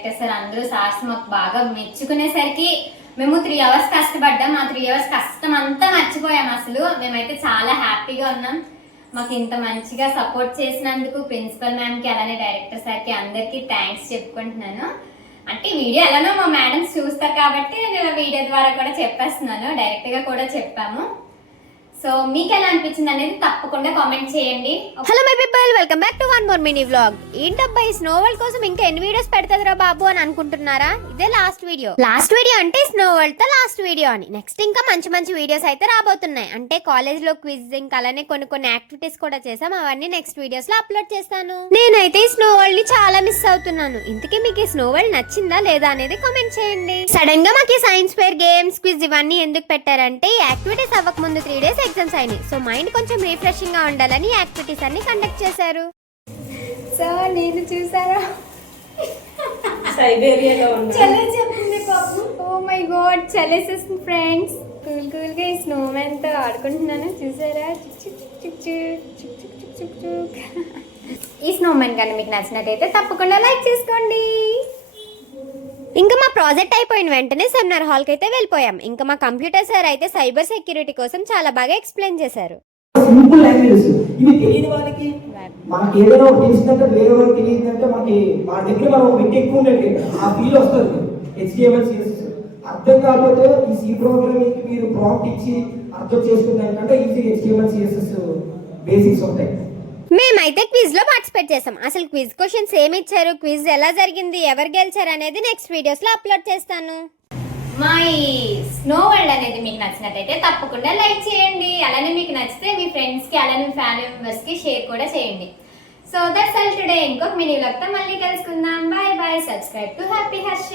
Director sir అందరూ sirs మాకు బాగా మెచ్చుకునేసరికి మేము 3 hours కష్టపడ్డాం. ఆ 3 hours కష్టం అంతా మర్చిపోయాం. అసలు మేమైతే చాలా హ్యాపీగా ఉన్నాం. మాకు ఇంత మంచిగా సపోర్ట్ చేసినందుకు ప్రిన్సిపల్ మ్యామ్కి అలానే డైరెక్టర్ సార్కి అందరికీ థ్యాంక్స్ చెప్పుకుంటున్నాను. అంటే వీడియో ఎలానో మా మేడమ్స్ చూస్తారు కాబట్టి నేను వీడియో ద్వారా కూడా చెప్పేస్తున్నాను, డైరెక్ట్గా కూడా చెప్పాము. సో మీకు ఎలా అనిపించింది అనేది తప్పకుండా కామెంట్ చేయండి. Hello my people, welcome back to one more mini vlog. ఏంటబ్బా ఈ స్నో వరల్డ్ కోసం ఇంకా ఎన్ని వీడియోస్ పెడతాదిరా బాబు అని అనుకుంటున్నారా? ఇదే లాస్ట్ వీడియో అంటే స్నో వరల్డ్ తో లాస్ట్ వీడియో అని. నెక్స్ట్ ఇంకా మంచి మంచి వీడియోస్ అయితే రాబోతున్నాయి. అంటే కాలేజ్ లో క్విజ్ ఇంకా అలానే కొన్ని యాక్టివిటీస్ కూడా చేసాం. అవన్నీ నెక్స్ట్ వీడియోస్ లో అప్లోడ్ చేస్తాను. నేనైతే ఈ స్నో వరల్డ్ ని చాలా మిస్ అవుతున్నాను. ఇంతకీ మీకు ఈ స్నో వరల్డ్ నచ్చిందా లేదా అనేది కామెంట్ చేయండి. సడన్ గా మాకు సైన్స్ ఫేర్, గేమ్స్, క్విజ్ ఇవన్నీ ఎందుకు పెట్టారంటే ఈ యాక్టివిటీస్ అవ్వక ముందు 3 days ఎగ్జామ్స్ అయినాయి. సో మైండ్ కొంచెం రిఫ్రెషింగ్ గా ఉండాలని యాక్టివిటీస్ అన్ని కండక్ట్ చేశారు. సో నేను చూసారా సైబేరియాలో ఉంది. చెప్పింది పాపం. ఓ మై గాడ్, చలేసేస్తుంది ఫ్రెండ్స్. కూల్ గా ఈ స్నో మ్యాన్ తో ఆడుకుంటున్నాను. చూసారా? ఈ స్నో మ్యాన్ కానీ మీకు నచ్చినట్టయితే తప్పకుండా లైక్ చేసుకోండి. ఇంకా మా ప్రాజెక్ట్ అయిపోయిన వెంటనే సెమినార్ హాల్ కి అయితే వెళ్ళిపోయాం. ఇంకా మా కంప్యూటర్ సార్ అయితే సైబర్ సెక్యూరిటీ కోసం చాలా బాగా ఎక్స్ప్లెయిన్ చేశారు. సింపుల్ లాంగ్వేజెస్ ఇవి తెలియని వాళ్ళకి మనకి ఏదైనా తెలిసిందంటే వేరే వాళ్ళకి తెలియదంటే మనకి మన దగ్గర మనం వెంట ఎక్కువ ఉండండి ఆ ఫీల్ వస్తుంది. HTML CSS అర్థం కాకపోతే ఈ సి ప్రోగ్రామింగ్ మీరు ప్రాంప్ట్ ఇచ్చి అర్థం చేసుకున్నారంటే ఈజీ HTML CSS బేసిక్స్ ఉంటాయి. మేమైతే క్విజ్ లో పార్టిసిపేట్ చేసాం. అసలు క్విజ్ క్వశ్చన్స్ ఏమి ఇచ్చారు, క్విజ్ ఎలా జరిగింది, ఎవరు గెలిచారు అనేది నెక్స్ట్ వీడియోస్ లో అప్లోడ్ చేస్తాను. మా ఈ స్నో వరల్డ్ అనేది మీకు నచ్చినట్టయితే తప్పకుండా లైక్ చేయండి. అలానే మీకు నచ్చితే మీ ఫ్రెండ్స్ కి అలానే ఫ్యామిలీ మెంబర్స్ కి షేర్ కూడా చేయండి. So that's all today. ఇంకొక మినీ వ్లాగ్ తో మళ్ళీ కలుసుకుందాం. Bye bye. Subscribe to happy Harsha.